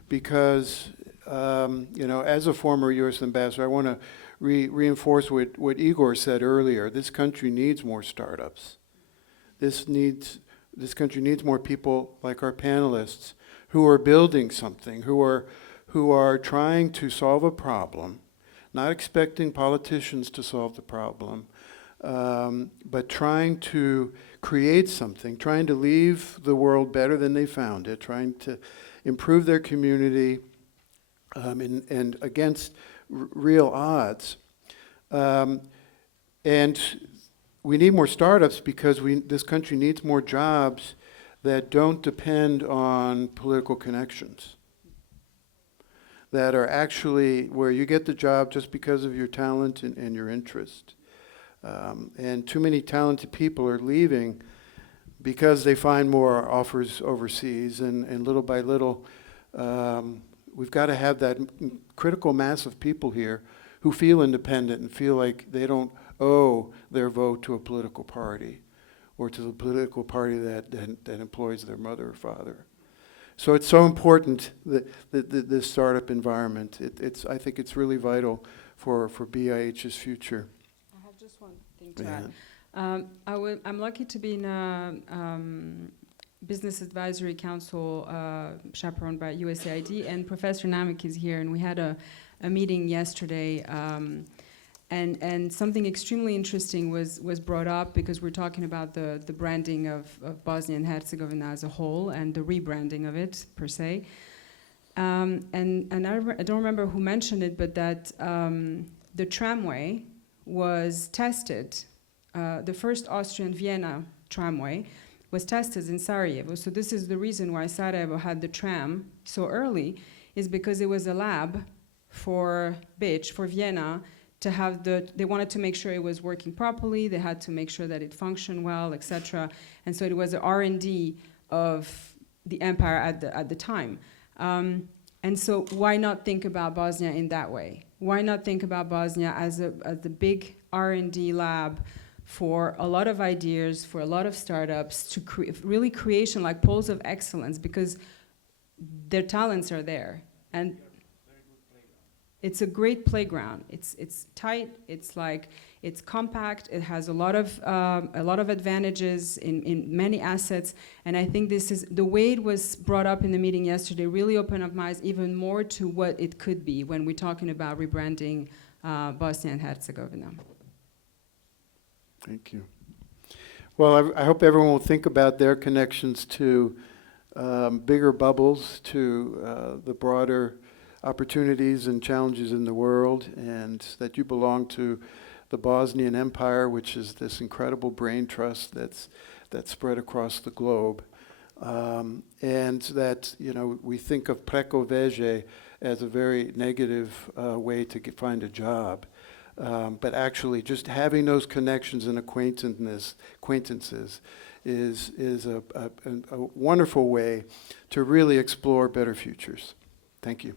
because as a former U.S. ambassador, I want to reinforce what Igor said earlier. This country needs more startups. This country needs more people like our panelists who are building something, who are trying to solve a problem, not expecting politicians to solve the problem, but trying to create something, trying to leave the world better than they found it, trying to improve their community, and against real odds. And we need more startups because this country needs more jobs that don't depend on political connections, that are actually where you get the job just because of your talent and your interest. And too many talented people are leaving because they find more offers overseas, and little by little, we've got to have that critical mass of people here who feel independent and feel like they don't owe their vote to a political party or to the political party that employs their mother or father. So it's so important that this startup environment. I think it's really vital for BIH's future. I have just one thing to add. I'm lucky to be in a Business Advisory Council chaperoned by USAID, and Professor Namik is here, and we had a meeting yesterday, and something extremely interesting was brought up, because we're talking about the branding of Bosnia and Herzegovina as a whole and the rebranding of it per se. And I don't remember who mentioned it, but that the tramway was tested. The first Austrian Vienna tramway was tested in Sarajevo. So this is the reason why Sarajevo had the tram so early, is because it was a lab for Vienna to have they wanted to make sure it was working properly. They had to make sure that it functioned well, etc. And so it was an R&D of the empire at the time. And so why not think about Bosnia in that way? Why not think about Bosnia as the big R&D lab for a lot of ideas, for a lot of startups, to really creation like poles of excellence, because their talents are there. And it's a great playground. It's tight. It's compact. It has a lot of advantages in many assets. And I think this is the way it was brought up in the meeting yesterday. Really opened up my eyes even more to what it could be when we're talking about rebranding Bosnia and Herzegovina. Thank you. Well, I hope everyone will think about their connections to bigger bubbles, to the broader opportunities and challenges in the world, and that you belong to the Bosnian Empire, which is this incredible brain trust that's spread across the globe, and that we think of preko veze as a very negative way to find a job. But actually, just having those connections and acquaintances is a wonderful way to really explore better futures. Thank you.